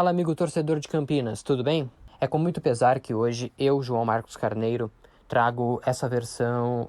Fala, amigo torcedor de Campinas, tudo bem? É com muito pesar que hoje eu, João Marcos Carneiro, trago essa versão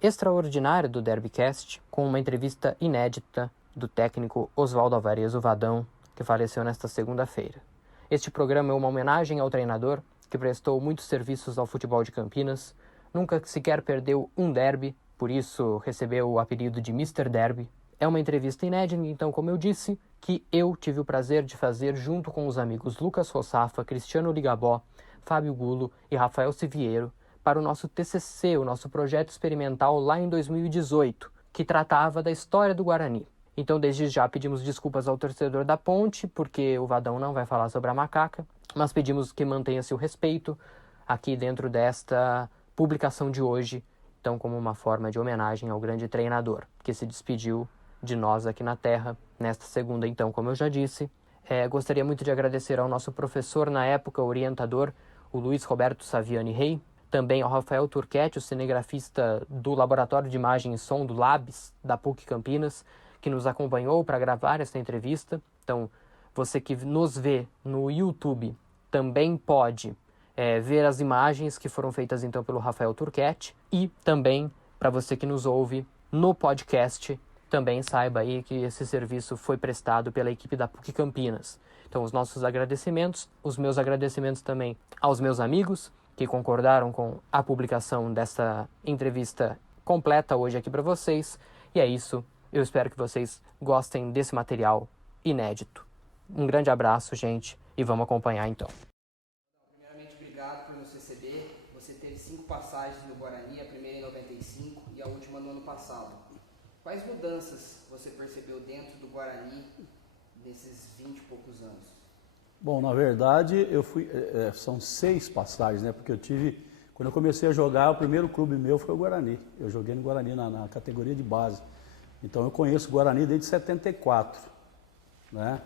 extraordinária do Derbycast com uma entrevista inédita do técnico Oswaldo Alvarez, o Vadão, que faleceu nesta segunda-feira. Este programa é uma homenagem ao treinador que prestou muitos serviços ao futebol de Campinas, nunca sequer perdeu um derby, por isso recebeu o apelido de Mr. Derby. É uma entrevista inédita, então, como eu disse, que eu tive o prazer de fazer junto com os amigos Lucas Rossafa, Cristiano Ligabó, Fábio Gulo e Rafael Siviero para o nosso TCC, o nosso projeto experimental lá em 2018, que tratava da história do Guarani. Então, desde já pedimos desculpas ao torcedor da Ponte, porque o Vadão não vai falar sobre a macaca, mas pedimos que mantenha-se o respeito aqui dentro desta publicação de hoje, então como uma forma de homenagem ao grande treinador, que se despediu de nós aqui na Terra, nesta segunda, então, como eu já disse. Gostaria muito de agradecer ao nosso professor, na época, orientador, o Luiz Roberto Saviani Rey, também ao Rafael Turquete, o cinegrafista do Laboratório de Imagem e Som do Labs, da PUC Campinas, que nos acompanhou para gravar esta entrevista. Então, você que nos vê no YouTube também pode ver as imagens que foram feitas, então, pelo Rafael Turquete, e também, para você que nos ouve no podcast, também saiba aí que esse serviço foi prestado pela equipe da PUC Campinas. Então, os nossos agradecimentos, os meus agradecimentos também aos meus amigos que concordaram com a publicação dessa entrevista completa hoje aqui para vocês. E é isso, eu espero que vocês gostem desse material inédito. Um grande abraço, gente, e vamos acompanhar então. Primeiramente, obrigado por nos receber. Você teve 5 passagens no Guarani, a primeira em 95 e a última no ano passado. Quais mudanças você percebeu dentro do Guarani nesses 20 e poucos anos? Bom, na verdade, são 6 passagens, né? Porque quando eu comecei a jogar, o primeiro clube meu foi o Guarani. Eu joguei no Guarani na categoria de base. Então eu conheço o Guarani desde 74, né?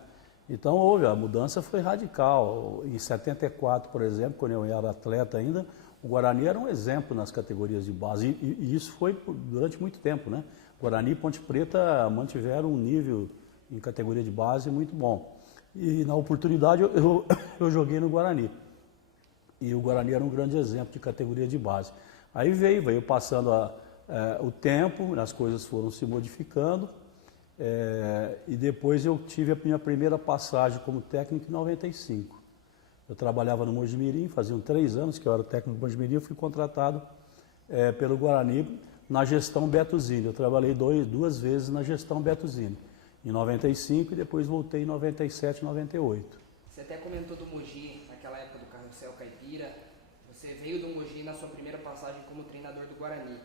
Então a mudança foi radical. Em 74, por exemplo, quando eu era atleta ainda, o Guarani era um exemplo nas categorias de base. E isso foi durante muito tempo, né? Guarani e Ponte Preta mantiveram um nível em categoria de base muito bom. E na oportunidade eu joguei no Guarani. E o Guarani era um grande exemplo de categoria de base. Aí veio passando o tempo, as coisas foram se modificando. E depois eu tive a minha primeira passagem como técnico em 95. Eu trabalhava no Mojimirim, faziam 3 anos que eu era técnico do Mojimirim, eu fui contratado pelo Guarani na gestão Beto Zini. Eu trabalhei 2 vezes na gestão Beto Zini, em 95 e depois voltei em 97 e 98. Você até comentou do Mogi, naquela época do Carrossel Caipira. Você veio do Mogi na sua primeira passagem como treinador do Guarani,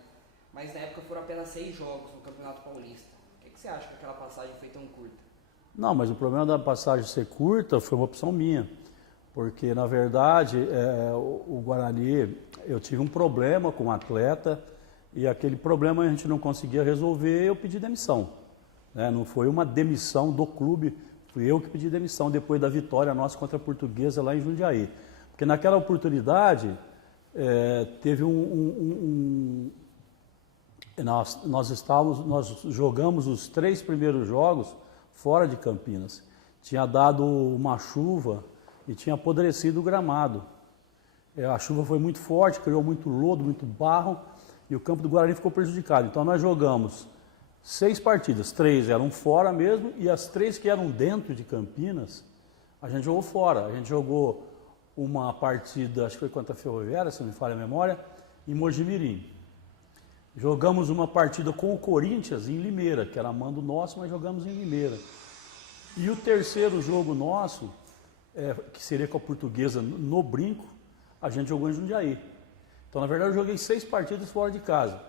mas na época foram apenas 6 jogos no Campeonato Paulista. O que você acha que aquela passagem foi tão curta? Não, mas o problema da passagem ser curta foi uma opção minha, porque na verdade o Guarani, eu tive um problema com o atleta, e aquele problema a gente não conseguia resolver, eu pedi demissão. Não foi uma demissão do clube, fui eu que pedi demissão depois da vitória nossa contra a Portuguesa lá em Jundiaí. Porque naquela oportunidade teve nós jogamos os 3 primeiros jogos fora de Campinas. Tinha dado uma chuva e tinha apodrecido o gramado. A chuva foi muito forte, criou muito lodo, muito barro, e o campo do Guarani ficou prejudicado. Então nós jogamos 6 partidas, 3 eram fora mesmo, e as 3 que eram dentro de Campinas, a gente jogou fora. A gente jogou uma partida, acho que foi contra a Ferroviária, se não me falha a memória, em Mojimirim. Jogamos uma partida com o Corinthians em Limeira, que era mando nosso, mas jogamos em Limeira. E o terceiro jogo nosso, que seria com a Portuguesa no Brinco, a gente jogou em Jundiaí. Então, na verdade, eu joguei 6 partidas fora de casa.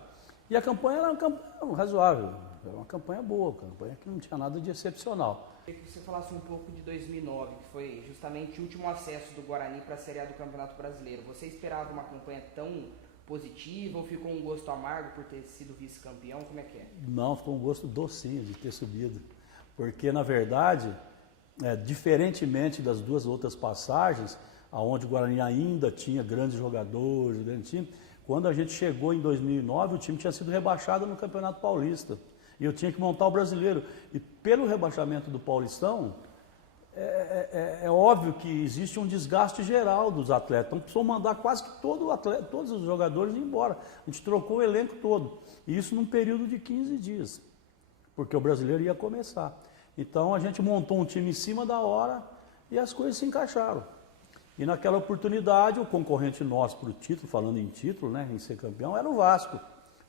E a campanha era uma campanha razoável, era uma campanha boa, uma campanha que não tinha nada de excepcional. Eu queria que você falasse um pouco de 2009, que foi justamente o último acesso do Guarani para a Série A do Campeonato Brasileiro. Você esperava uma campanha tão positiva ou ficou um gosto amargo por ter sido vice-campeão? Como é que é? Não, ficou um gosto docinho de ter subido. Porque, na verdade, diferentemente das 2 outras passagens, onde o Guarani ainda tinha grandes jogadores, grande time, quando a gente chegou em 2009, o time tinha sido rebaixado no Campeonato Paulista. E eu tinha que montar o brasileiro. E pelo rebaixamento do Paulistão, é óbvio que existe um desgaste geral dos atletas. Então precisou mandar quase que todos os jogadores embora. A gente trocou o elenco todo. E isso num período de 15 dias, porque o brasileiro ia começar. Então a gente montou um time em cima da hora e as coisas se encaixaram. E naquela oportunidade, o concorrente nosso para o título, falando em título, né, em ser campeão, era o Vasco.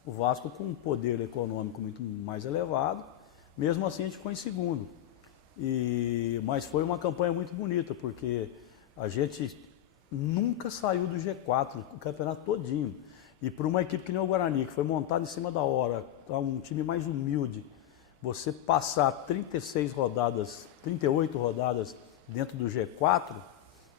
O Vasco com um poder econômico muito mais elevado. Mesmo assim a gente ficou em segundo. Mas foi uma campanha muito bonita, porque a gente nunca saiu do G4, o campeonato todinho. E para uma equipe que nem o Guarani, que foi montada em cima da hora, um time mais humilde, você passar 36 rodadas, 38 rodadas dentro do G4,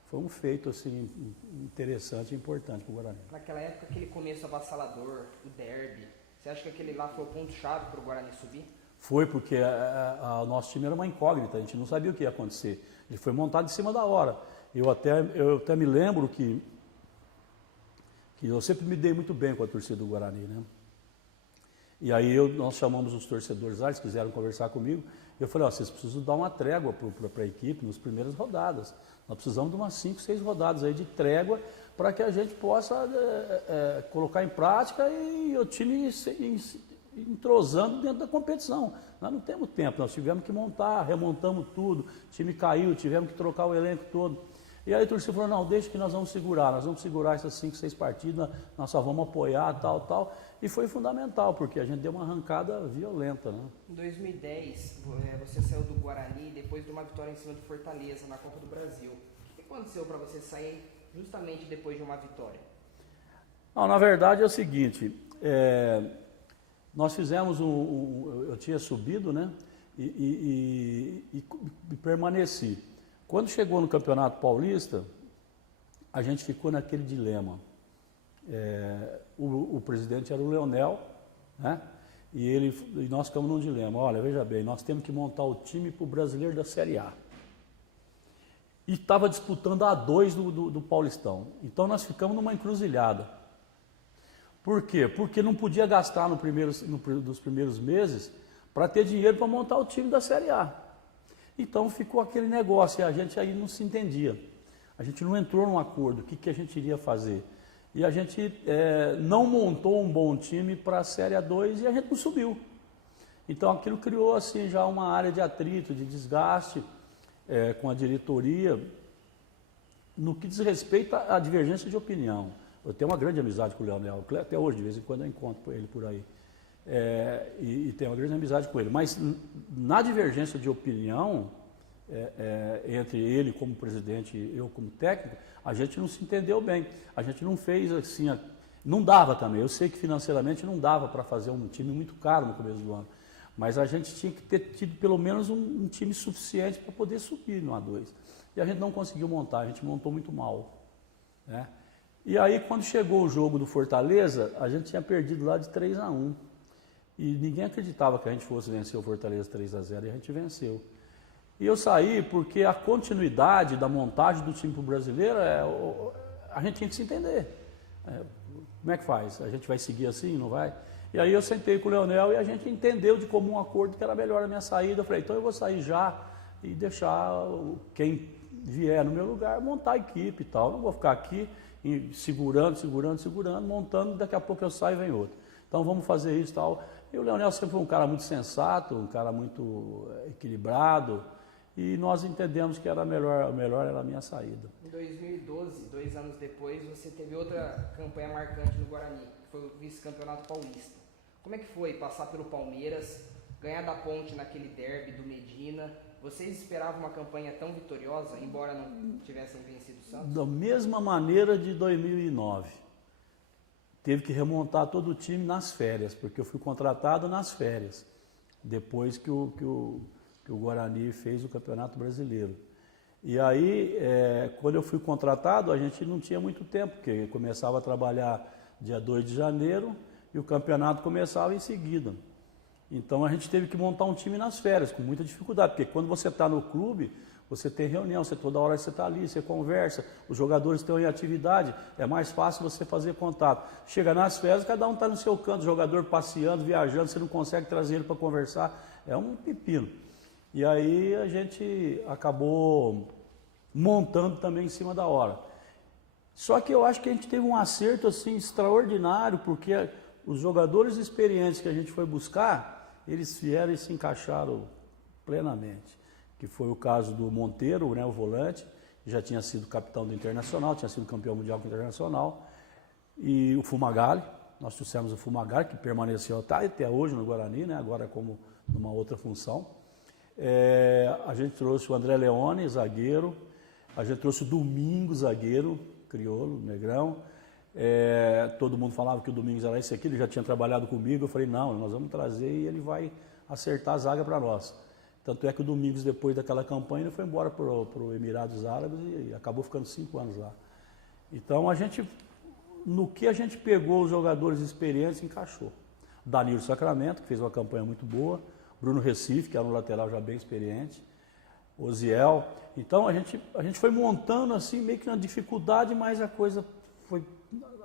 foi um feito assim, interessante e importante para o Guarani. Naquela época, aquele começo avassalador, o derby, você acha que aquele lá foi o ponto-chave para o Guarani subir? Foi, porque o nosso time era uma incógnita, a gente não sabia o que ia acontecer. Ele foi montado em cima da hora. Eu até me lembro que eu sempre me dei muito bem com a torcida do Guarani, né? E aí nós chamamos os torcedores lá, eles quiseram conversar comigo. Eu falei, vocês precisam dar uma trégua para a equipe nas primeiras rodadas. Nós precisamos de umas 5, 6 rodadas aí de trégua para que a gente possa colocar em prática e o time entrosando dentro da competição. Nós não temos tempo, nós tivemos que montar, remontamos tudo, o time caiu, tivemos que trocar o elenco todo. E aí a torcida falou, não, deixa que nós vamos segurar essas 5, 6 partidas, nós só vamos apoiar, tal. E foi fundamental, porque a gente deu uma arrancada violenta, né? Em 2010, você saiu do Guarani depois de uma vitória em cima do Fortaleza na Copa do Brasil. O que aconteceu para você sair justamente depois de uma vitória? Não, na verdade é o seguinte, nós fizemos eu tinha subido, né? E permaneci. Quando chegou no Campeonato Paulista, a gente ficou naquele dilema. O presidente era o Leonel, né? E nós ficamos num dilema. Olha, veja bem, nós temos que montar o time para o brasileiro da Série A. E estava disputando a A2 do Paulistão. Então nós ficamos numa encruzilhada. Por quê? Porque não podia gastar nos primeiros meses para ter dinheiro para montar o time da Série A. Então ficou aquele negócio e a gente aí não se entendia. A gente não entrou num acordo, o que a gente iria fazer. E a gente não montou um bom time para a Série A2 e a gente não subiu. Então aquilo criou assim já uma área de atrito, de desgaste com a diretoria, no que diz respeito à divergência de opinião. Eu tenho uma grande amizade com o Leonel, até hoje, de vez em quando eu encontro ele por aí. E tenho uma grande amizade com ele. Mas na divergência de opinião, entre ele como presidente e eu como técnico, a gente não se entendeu bem. A gente não fez assim, não dava também. Eu sei que financeiramente não dava para fazer um time muito caro no começo do ano. Mas a gente tinha que ter tido pelo menos um time suficiente para poder subir no A2. E a gente não conseguiu montar, a gente montou muito mal, né? E aí quando chegou o jogo do Fortaleza, a gente tinha perdido lá de 3-1. E ninguém acreditava que a gente fosse vencer o Fortaleza 3-0 e a gente venceu. E eu saí porque a continuidade da montagem do time para o brasileiro, a gente tinha que se entender. Como é que faz? A gente vai seguir assim, não vai? E aí eu sentei com o Leonel e a gente entendeu de comum acordo que era melhor a minha saída. Eu falei, então eu vou sair já e deixar quem vier no meu lugar montar a equipe e tal. Não vou ficar aqui segurando, montando, daqui a pouco eu saio e vem outro. Então vamos fazer isso e tal. E o Leonel sempre foi um cara muito sensato, um cara muito equilibrado, e nós entendemos que era melhor era a minha saída. Em 2012, 2 anos depois, você teve outra campanha marcante no Guarani, que foi o vice-campeonato paulista. Como é que foi passar pelo Palmeiras, ganhar da Ponte naquele derby do Medina? Vocês esperavam uma campanha tão vitoriosa, embora não tivessem vencido o Santos? Da mesma maneira de 2009. Teve que remontar todo o time nas férias, porque eu fui contratado nas férias, depois que o Guarani fez o Campeonato Brasileiro. E aí, quando eu fui contratado, a gente não tinha muito tempo, porque eu começava a trabalhar dia 2 de janeiro e o campeonato começava em seguida. Então a gente teve que montar um time nas férias, com muita dificuldade, porque quando você está no clube, você tem reunião, toda hora você está ali, você conversa, os jogadores estão em atividade, é mais fácil você fazer contato. Chega nas férias, cada um está no seu canto, o jogador passeando, viajando, você não consegue trazer ele para conversar, é um pepino. E aí a gente acabou montando também em cima da hora. Só que eu acho que a gente teve um acerto assim extraordinário, porque os jogadores experientes que a gente foi buscar, eles vieram e se encaixaram plenamente. Que foi o caso do Monteiro, né, o volante, que já tinha sido capitão do Internacional, tinha sido campeão mundial com o Internacional, e o Fumagalli, nós trouxemos o Fumagalli, que permaneceu até hoje no Guarani, né, agora como numa outra função. A gente trouxe o André Leone, zagueiro, a gente trouxe o Domingos, zagueiro, crioulo, negrão. Todo mundo falava que o Domingos era esse aqui, ele já tinha trabalhado comigo. Eu falei, não, nós vamos trazer e ele vai acertar a zaga para nós. Tanto é que o Domingos, depois daquela campanha, ele foi embora para o Emirados Árabes e acabou ficando 5 anos lá. Então, no que a gente pegou os jogadores experientes, encaixou. Danilo Sacramento, que fez uma campanha muito boa. Bruno Recife, que era um lateral já bem experiente. Oziel. Então, a gente foi montando assim, meio que na dificuldade, mas a coisa foi...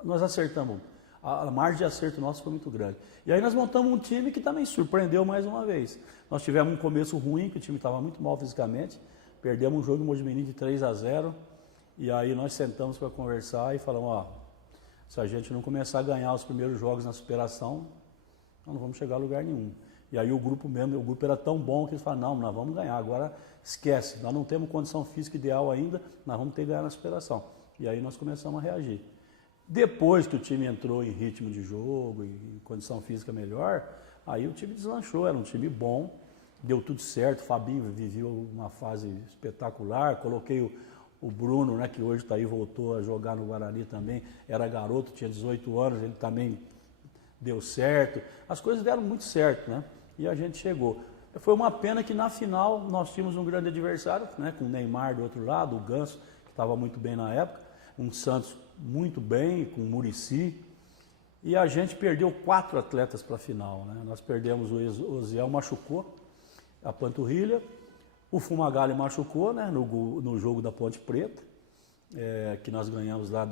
Nós acertamos. A margem de acerto nosso foi muito grande. E aí nós montamos um time que também surpreendeu mais uma vez. Nós tivemos um começo ruim, que o time estava muito mal fisicamente. Perdemos um jogo em Mojimirim de 3-0. E aí nós sentamos para conversar e falamos, ó, se a gente não começar a ganhar os primeiros jogos na superação, nós não vamos chegar a lugar nenhum. E aí o grupo era tão bom que eles falaram, não, nós vamos ganhar, agora esquece, nós não temos condição física ideal ainda, nós vamos ter que ganhar na superação. E aí nós começamos a reagir. Depois que o time entrou em ritmo de jogo, em condição física melhor, aí o time deslanchou, era um time bom, deu tudo certo, o Fabinho viveu uma fase espetacular, coloquei o Bruno, né, que hoje está aí, voltou a jogar no Guarani também, era garoto, tinha 18 anos, ele também deu certo, as coisas deram muito certo, né, e a gente chegou. Foi uma pena que na final nós tínhamos um grande adversário, né, com o Neymar do outro lado, o Ganso, que estava muito bem na época, um Santos muito bem, com o Muricy, e a gente perdeu 4 atletas para a final, né? Nós perdemos o Oziel, machucou a panturrilha, o Fumagalli machucou, né, no jogo da Ponte Preta, que nós ganhamos lá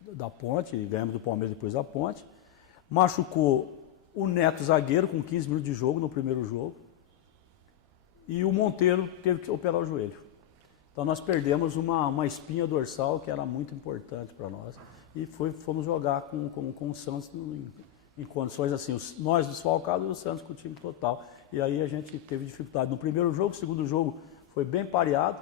da Ponte, e ganhamos do Palmeiras depois da Ponte, machucou o Neto zagueiro com 15 minutos de jogo no primeiro jogo, e o Monteiro teve que operar o joelho. Então nós perdemos uma espinha dorsal que era muito importante para nós e fomos jogar com o Santos em condições assim, nós desfalcados e o Santos com o time total. E aí a gente teve dificuldade no primeiro jogo, o segundo jogo foi bem pareado,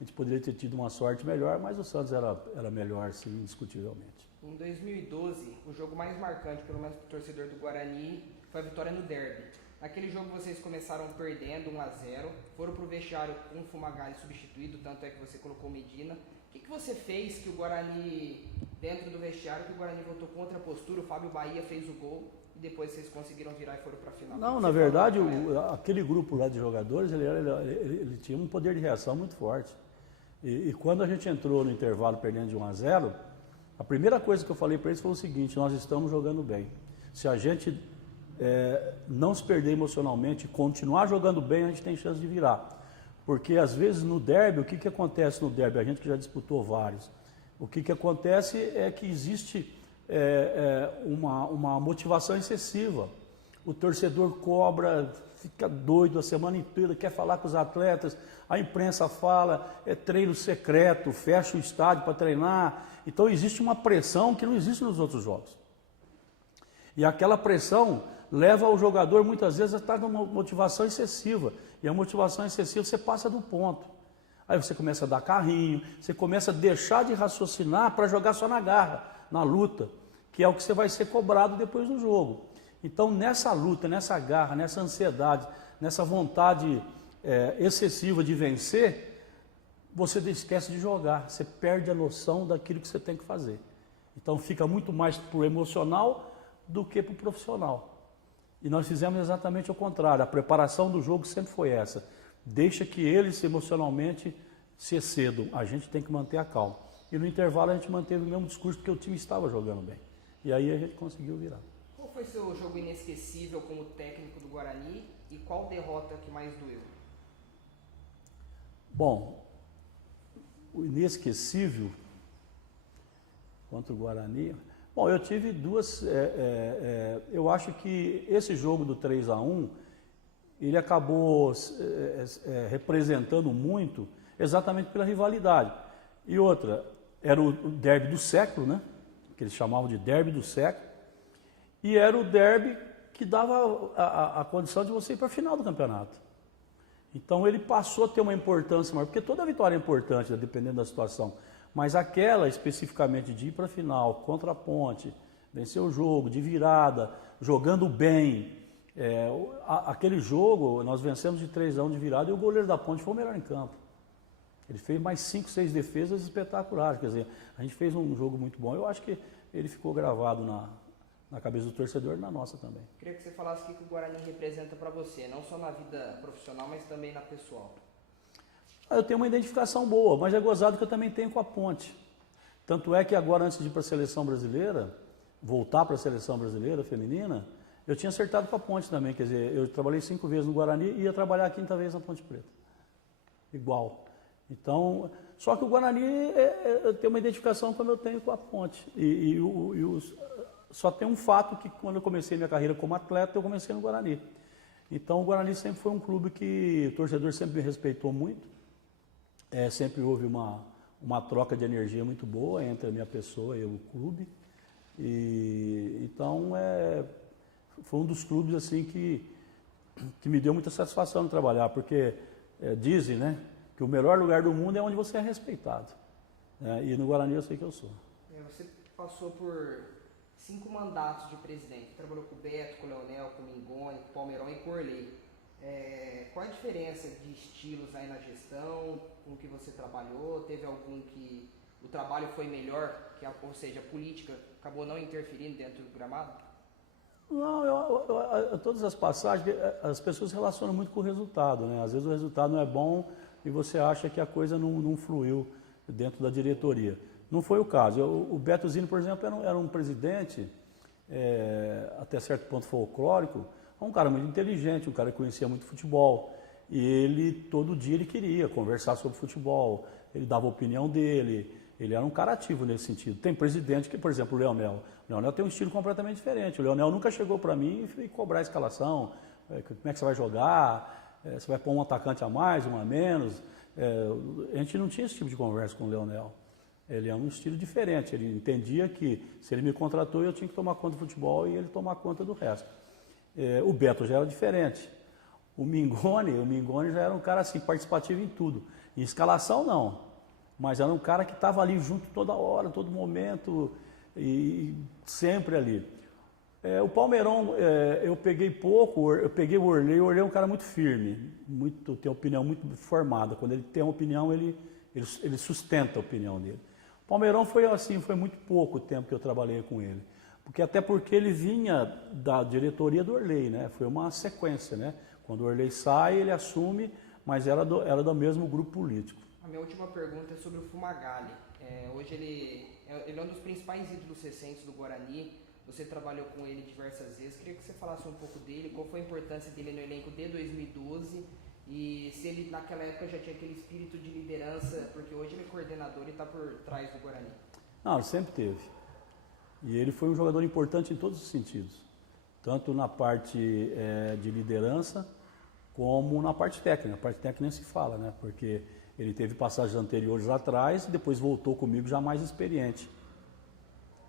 a gente poderia ter tido uma sorte melhor, mas o Santos era melhor, sim, indiscutivelmente. Em 2012, o jogo mais marcante, pelo menos para o torcedor do Guarani, foi a vitória no derby. Naquele jogo vocês começaram perdendo 1-0, foram para o vestiário com o Fumagalli substituído, tanto é que você colocou o Medina. O que você fez que o Guarani, dentro do vestiário, que o Guarani voltou contra a postura, o Fábio Bahia fez o gol e depois vocês conseguiram virar e foram para a final? Não, na verdade, aquele grupo lá de jogadores, ele tinha um poder de reação muito forte. E quando a gente entrou no intervalo perdendo de 1-0, a primeira coisa que eu falei para eles foi o seguinte, nós estamos jogando bem. Se a gente não se perder emocionalmente, continuar jogando bem, a gente tem chance de virar. Porque às vezes no derby, o que acontece no derby? A gente que já disputou vários. O que acontece é que existe uma motivação excessiva. O torcedor cobra, fica doido a semana inteira, quer falar com os atletas, a imprensa fala, é treino secreto, fecha o estádio para treinar. Então existe uma pressão que não existe nos outros jogos. E aquela pressão leva o jogador muitas vezes a estar numa motivação excessiva. E a motivação excessiva você passa do ponto. Aí você começa a dar carrinho, você começa a deixar de raciocinar para jogar só na garra, na luta, que é o que você vai ser cobrado depois do jogo. Então nessa luta, nessa garra, nessa ansiedade, nessa vontade excessiva de vencer, você esquece de jogar, você perde a noção daquilo que você tem que fazer. Então fica muito mais para o emocional do que para o profissional. E nós fizemos exatamente o contrário, a preparação do jogo sempre foi essa. Deixa que eles emocionalmente se excedam, a gente tem que manter a calma. E no intervalo a gente manteve o mesmo discurso porque o time estava jogando bem. E aí a gente conseguiu virar. Qual foi seu jogo inesquecível como técnico do Guarani e qual derrota que mais doeu? Bom, o inesquecível contra o Guarani... Bom, eu tive duas... eu acho que esse jogo do 3-1, ele acabou representando muito exatamente pela rivalidade. E outra, era o derby do século, né? Que eles chamavam de derby do século, e era o derby que dava a condição de você ir para a final do campeonato. Então ele passou a ter uma importância maior, porque toda vitória é importante, né, dependendo da situação, mas aquela especificamente de ir para a final, contra a Ponte, vencer o jogo, de virada, jogando bem. Aquele jogo, nós vencemos de 3-1 de virada e o goleiro da Ponte foi o melhor em campo. Ele fez mais 5, 6 defesas espetaculares, quer dizer, a gente fez um jogo muito bom. Eu acho que ele ficou gravado na cabeça do torcedor e na nossa também. Queria que você falasse o que o Guarani representa para você, não só na vida profissional, mas também na pessoal. Eu tenho uma identificação boa, mas é gozado que eu também tenho com a Ponte. Tanto é que agora, antes de ir para a seleção brasileira, voltar para a seleção brasileira feminina, eu tinha acertado com a Ponte também, quer dizer, eu trabalhei 5 vezes no Guarani e ia trabalhar a 5ª vez na Ponte Preta. Igual. Então, só que o Guarani tem uma identificação como eu tenho com a Ponte. Só tem um fato que quando eu comecei minha carreira como atleta, eu comecei no Guarani. Então o Guarani sempre foi um clube que o torcedor sempre me respeitou muito. Sempre houve uma troca de energia muito boa entre a minha pessoa e o clube. Então foi um dos clubes assim que me deu muita satisfação de trabalhar, porque dizem, né, que o melhor lugar do mundo é onde você é respeitado. E no Guarani eu sei que eu sou. Você passou por 5 mandatos de presidente. Trabalhou com o Beto, com o Leonel, com o Mingoni, com o Palmeirão e com o Orley. Qual a diferença de estilos aí na gestão, com que você trabalhou? Teve algum que o trabalho foi melhor, ou seja, a política acabou não interferindo dentro do gramado? Não, todas as passagens, as pessoas relacionam muito com o resultado, né? Às vezes o resultado não é bom e você acha que a coisa não fluiu dentro da diretoria. Não foi o caso. O Beto Zini, por exemplo, era um presidente, até certo ponto folclórico, um cara muito inteligente, um cara que conhecia muito futebol. E ele, todo dia, ele queria conversar sobre futebol, ele dava a opinião dele, ele era um cara ativo nesse sentido. Tem presidente que, por exemplo, o Leonel. O Leonel tem um estilo completamente diferente. O Leonel nunca chegou para mim e cobrar a escalação, como é que você vai jogar, você vai pôr um atacante a mais, um a menos. A gente não tinha esse tipo de conversa com o Leonel. Ele é um estilo diferente, ele entendia que se ele me contratou eu tinha que tomar conta do futebol e ele tomar conta do resto. O Beto já era diferente. O Mingoni já era um cara assim, participativo em tudo. Em escalação não, mas era um cara que estava ali junto toda hora, todo momento e sempre ali. O Palmeirão, eu peguei pouco, eu peguei o Orley é um cara muito firme, tem uma opinião muito formada. Quando ele tem uma opinião, ele sustenta a opinião dele. O Palmeirão foi assim, foi muito pouco o tempo que eu trabalhei com ele. Até porque ele vinha da diretoria do Orley, né? Foi uma sequência, né? Quando o Orley sai, ele assume, mas era do mesmo grupo político. A minha última pergunta é sobre o Fumagalli. Hoje ele é um dos principais ídolos recentes do Guarani. Você trabalhou com ele diversas vezes. Queria que você falasse um pouco dele, qual foi a importância dele no elenco de 2012 e se ele naquela época já tinha aquele espírito de liderança, porque hoje ele é coordenador e está por trás do Guarani. Não, ele sempre teve. E ele foi um jogador importante em todos os sentidos, tanto na parte de liderança como na parte técnica. A parte técnica nem se fala, né? Porque ele teve passagens anteriores lá atrás e depois voltou comigo já mais experiente.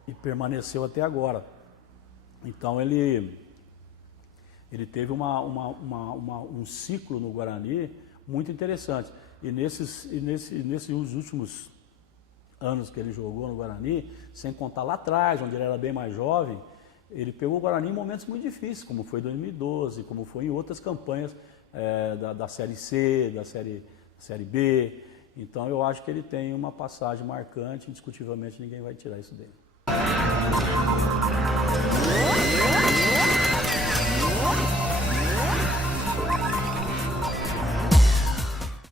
E permaneceu até agora. Então ele teve um ciclo no Guarani muito interessante. E nesses últimos anos que ele jogou no Guarani, sem contar lá atrás, onde ele era bem mais jovem, ele pegou o Guarani em momentos muito difíceis, como foi em 2012, como foi em outras campanhas da Série C, da Série B. Então eu acho que ele tem uma passagem marcante, indiscutivelmente ninguém vai tirar isso dele.